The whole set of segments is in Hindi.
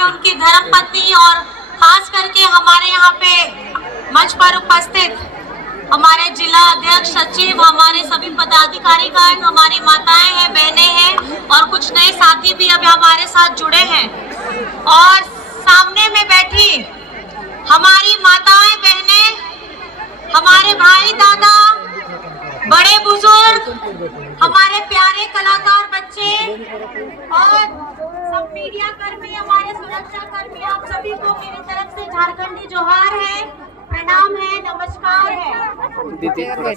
पे उनकी धर्मपत्नी और खास करके हमारे यहाँ पे मंच पर उपस्थित हमारे जिला अध्यक्ष, सचिव, हमारे सभी पदाधिकारीगण, हमारी माताएं हैं, बहनें हैं और कुछ नए साथी भी अब हमारे साथ जुड़े हैं। और सामने में बैठी हमारी माताएं, बहनें, हमारे भाई, दादा, बड़े बुजुर्ग, हमारे प्यारे कलाकार बच्चे और सब मीडिया कर्मी, हमारे सुरक्षा कर्मी, आप सभी को मेरी तरफ से झारखंडी जोहार है, प्रणाम है, नमस्कार है। आप सभी जानते हैं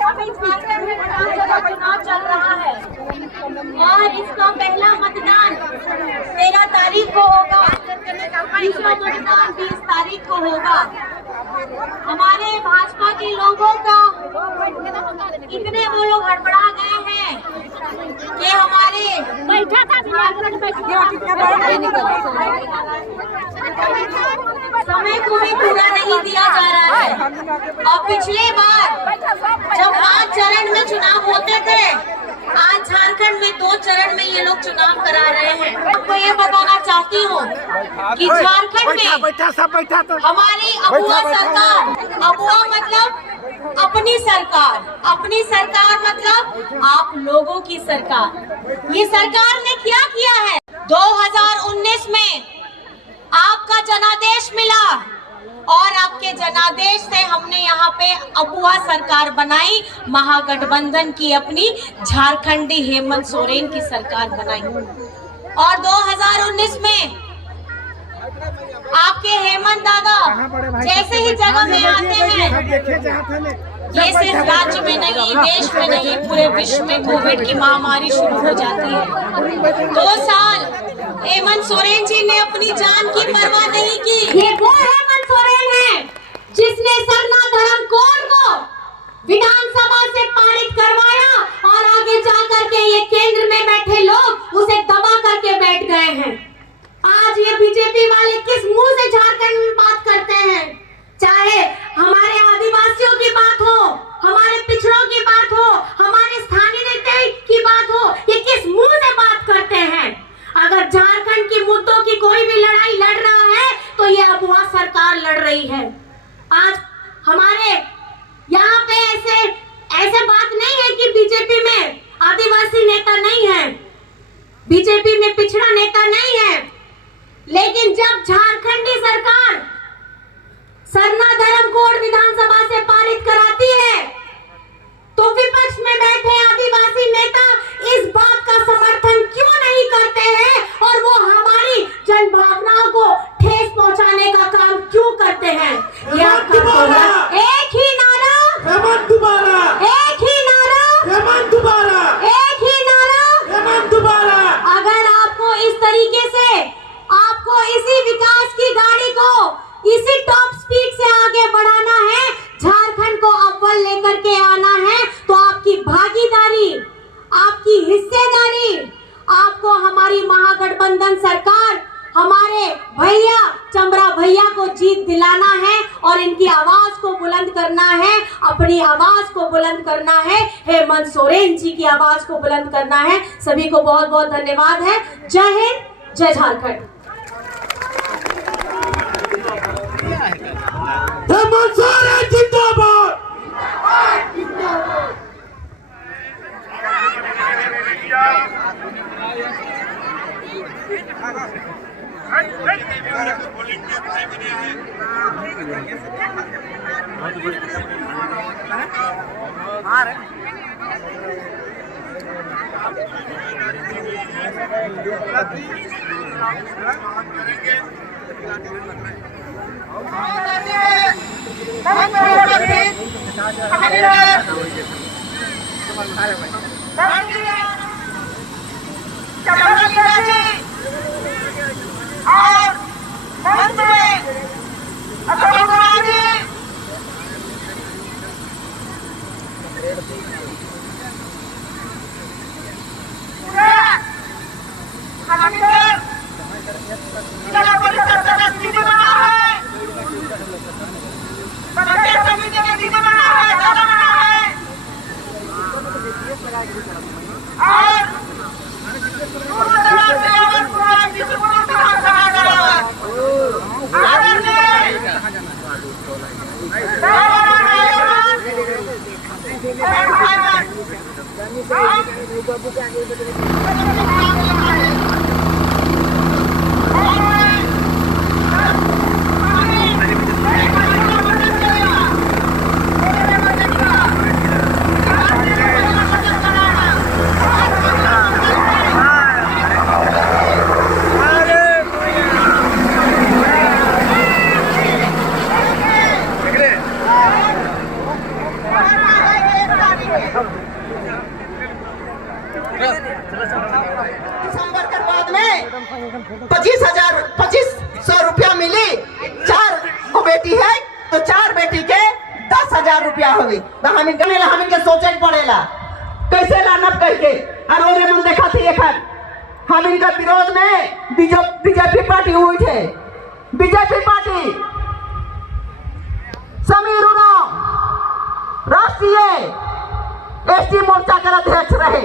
अभी झारखंड में चुनाव चल रहा है और इसका पहला मतदान 13 तारीख को होगा, दूसरा मतदान 20 तारीख को होगा। हमारे भाजपा के लोगों का इतने वो लोग हड़बड़ा गए हैं कि हमारे समय को भी पूरा नहीं दिया जा रहा है। और पिछले बार जब 5 चरण में चुनाव होते थे, आज झारखंड में 2 चरण में ये लोग चुनाव करा रहे हैं। आपको ये बताना चाहती हूँ कि झारखंड में हमारी अबुआ सरकार, अबुआ मतलब अपनी सरकार मतलब आप लोगों की सरकार। ये सरकार ने क्या किया है? 2019 में आपका जनादेश मिला और आपके जनादेश से हमने यहाँ पे अबुआ सरकार बनाई, महागठबंधन की अपनी झारखंडी हेमंत सोरेन की सरकार बनाई। और 2019 में आपके हेमंत दादा जैसे ही जगह में आते हैं, ये सिर्फ राज्य में नहीं, देश में नहीं, पूरे विश्व में कोविड की महामारी शुरू हो जाती है। 2 साल हेमंत सोरेन जी ने अपनी जान की परवाह नहीं की। ये वो हेमंत सोरेन है जिसने सरना धर्म कोड को विधानसभा से पारित करवाया और आगे जाकर के ये केंद्र में बैठे लोग उसे दबा करके बैठ गए हैं। आज ये बीजेपी वाले किस मुंह से झारखंड में बात करते हैं? चाहे हमारे आदिवासियों की बात हो, हमारे पिछड़ों की बात हो, हमारे स्थानीय नेता की बात हो, ये किस मुंह से बात करते हैं? अगर झारखंड की मुद्दों की कोई भी लड़ाई लड़ रहा है तो ये अबुआ सरकार लड़ रही है। आज हमारे यहाँ पे ऐसे बात नहीं है कि बीजेपी में आदिवासी नेता नहीं है, बीजेपी में पिछड़ा नेता नहीं है, लेकिन जब झारखंडी सरकार सरना धर्म कोड विधानसभा से पारित कराती है तो विपक्ष में बैठे आदिवासी नेता इस बात का समर्थन क्यों नहीं करते हैं और वो हमारी जन भावनाओं को ठेस पहुंचाने का काम क्यों करते हैं? ये आपका एक ही नारा, हेमंत दोबारा, एक ही नारा, हेमंत दोबारा, एक ही नारा, हेमंत दोबारा। अगर आपको इस तरीके से, आपको इसी विकास की गाड़ी को इसी टॉप स्पीड से आगे बढ़ाना है, झारखंड को अव्वल लेकर के आना है, तो आपकी भागीदारी, आपकी हिस्सेदारी, आपको हमारी महागठबंधन सरकार, हमारे भैया चमरा भैया को जीत दिलाना है और इनकी आवाज को बुलंद करना है, अपनी आवाज को बुलंद करना है, हेमंत सोरेन जी की आवाज को बुलंद करना है। सभी को बहुत बहुत धन्यवाद है। जय हिंद, जय झारखंड। हेमंत सोरेन जिंदाबाद। और दिसंबर के बाद में 2500 रुपया मिली। 4 को बेटी है तो 4 बेटी के 10,000 रुपया हुई। तो हम इनके सोचे पड़ेला कैसे लानब करके और ओरे मन देखा थी एक हम इनका विरोध में बीजेपी पार्टी हुई थे। बीजेपी पार्टी समीर उरांव राष्ट्रीय एसटी मोर्चा के अध्यक्ष रहे।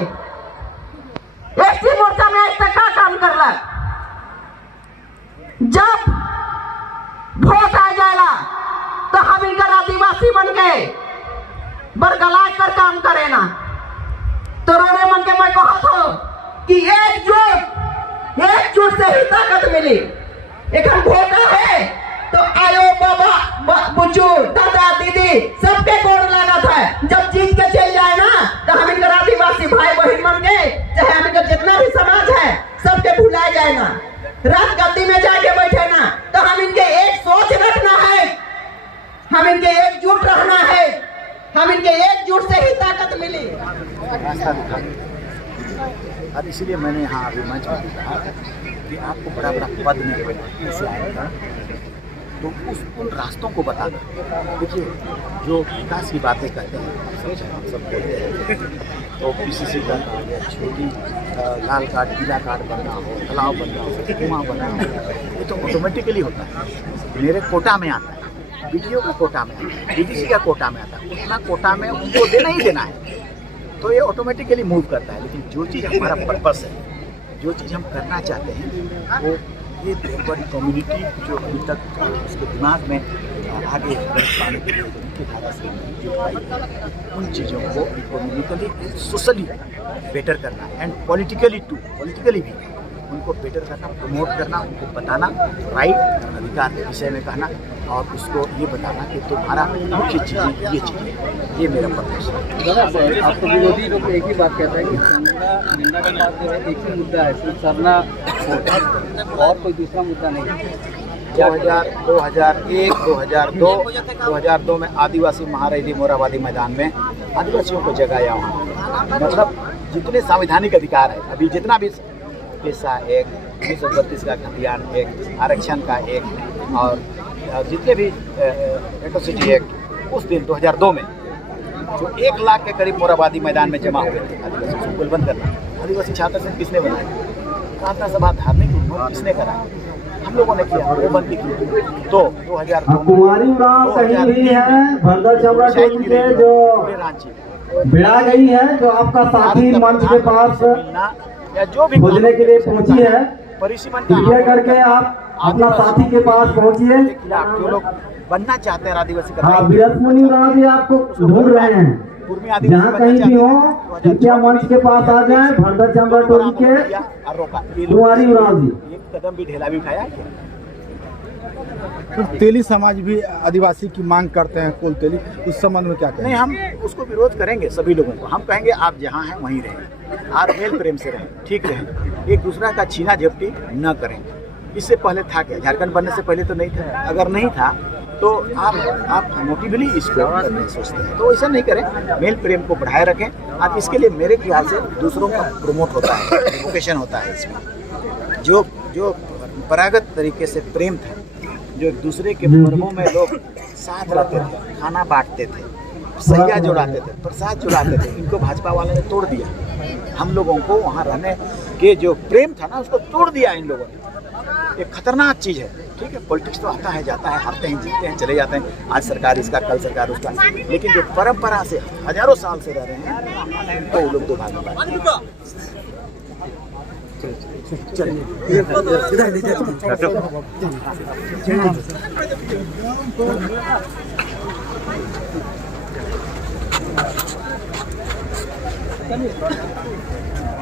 एसटी मोर्चा में आज तक का काम करला। जब वोट आ जाएगा तो हम इनका आदिवासी बन गए बरगला कर काम करे ना। तो रोरे मन के मैं कहा था कि एकजुट से ही ताकत मिली। एक हम वोटा है तो आयो बाबा बुच्चू दादा दीदी सबके गोड़ लगा था। जब जीत के चल जाए ना तो हम इनका आदिवासी भाई बहन बन गए। चाहे हम इनका जितना भी समाज है सबके भुलाए जाए ना। रात गद्दी में जाके बैठे ना तो हम इनके एक सोच रखना है। हम इनके एकजुट रहना है। हम इनके एकजुट से ही ताकत मिली। और इसीलिए मैंने यहाँ अभी मंच में कहा कि आपको बड़ा बड़ा पद नहीं ऐसे आएगा तो उन रास्तों को बताना। देखिए जो विकास की बातें कहते हैं सब बोलते हैं तो पीसीसी का या छोटी लाल कार्ड पीला कार्ड बनना हो, तालाब बनना हो, कुआं बनना हो, ये तो ऑटोमेटिकली होता है। मेरे कोटा में आता है, बीडीओ का कोटा में आता है, डीडीसी का कोटा में आता है। उतना कोटा में उनको देना ही देना है तो ये ऑटोमेटिकली मूव करता है। लेकिन जो चीज़ हमारा पर्पस है, जो चीज़ हम करना चाहते हैं वो ये बड़ी कम्युनिटी जो अभी तक उसके दिमाग में आगे पाने के लिए मुख्य धारा से उन चीज़ों को इकोनॉमिकली सोशली बेटर करना एंड पॉलिटिकली भी उनको बेटर करना, प्रमोट करना, उनको बताना राइट अधिकार के विषय में कहना और उसको ये बताना कि तुम्हारा मुख्य चीज़ें ये चीज़ें, ये मेरा पर्पस है। आपको विरोधी लोग एक ही बात कहता है कि निंदा के साथ जो है एक ही मुद्दा है, सिर्फ सरना और कोई दूसरा मुद्दा नहीं। 2002 में आदिवासी महारैली मोराबादी मैदान में आदिवासियों को जगाया वहाँ। मतलब जितने संवैधानिक अधिकार है अभी जितना भी पेशा एक 1932 का खतियान एक आरक्षण का एक और जितने भी एट्रोसिटी एक्ट उस दिन 2002 में जो 1 लाख के करीब मोराबादी मैदान में जमा हुए थे आदिवासी स्कूल बंद करना। आदिवासी छात्र संघ किसने बनाया? प्रार्थना सभा धार्मिक उन्मोचन किसने करा? हम लोगों ने किया, वो बंद की। तो 2002 कुमारी उरांव कहीं भी है भरदा चमड़ा टोली के जो भिड़ा गई है, जो आपका साथी मंच के पास या जो भी खोजने के लिए पहुंची है, कृपया करके आप अपना साथी के पास पहुंचिए। जो लोग बनना चाहते हैं आदिवासी हाँ, विरसमुनि उरांव जी आपको ढूंढ रहे हैं। जहाँ कहीं भी हो कृपया मंच के पास आ जाए। भरदा चमड़ा टोली के कुमारी उरांव जी एक कदम भी ढेला भी उठाया है। तो तेली समाज भी आदिवासी की मांग करते हैं, कुल तेली, उस संबंध में क्या कहें? नहीं, हम उसको विरोध करेंगे सभी लोगों को। हम कहेंगे आप जहाँ हैं वहीं रहें और मेल प्रेम से रहें, ठीक रहें, एक दूसरा का छीना झपटी न करें। इससे पहले था क्या? झारखंड बनने से पहले तो नहीं था। अगर नहीं था तो आप मोटिवली इसको करने सोचते हैं तो ऐसा नहीं करें, मेल प्रेम को बढ़ाए रखें। और इसके लिए मेरे ख्याल से दूसरों का प्रमोट होता है, एजुकेशन होता है। इसमें जो परंपरागत तरीके से प्रेम था, जो एक दूसरे के पर्वों में लोग साथ रहते थे, खाना बांटते थे, सैया जुड़ाते थे, प्रसाद जुड़ाते थे, इनको भाजपा वाले ने तोड़ दिया। हम लोगों को वहाँ रहने के जो प्रेम था ना उसको तोड़ दिया इन लोगों ने। एक खतरनाक चीज़ है। ठीक है, पॉलिटिक्स तो आता है जाता है, हारते हैं जीतते हैं, चले जाते हैं, आज सरकार इसका कल सरकार उसका, लेकिन जो परंपरा से हजारों साल से रह रहे हैं तो वो लोग दो भाग चलिए।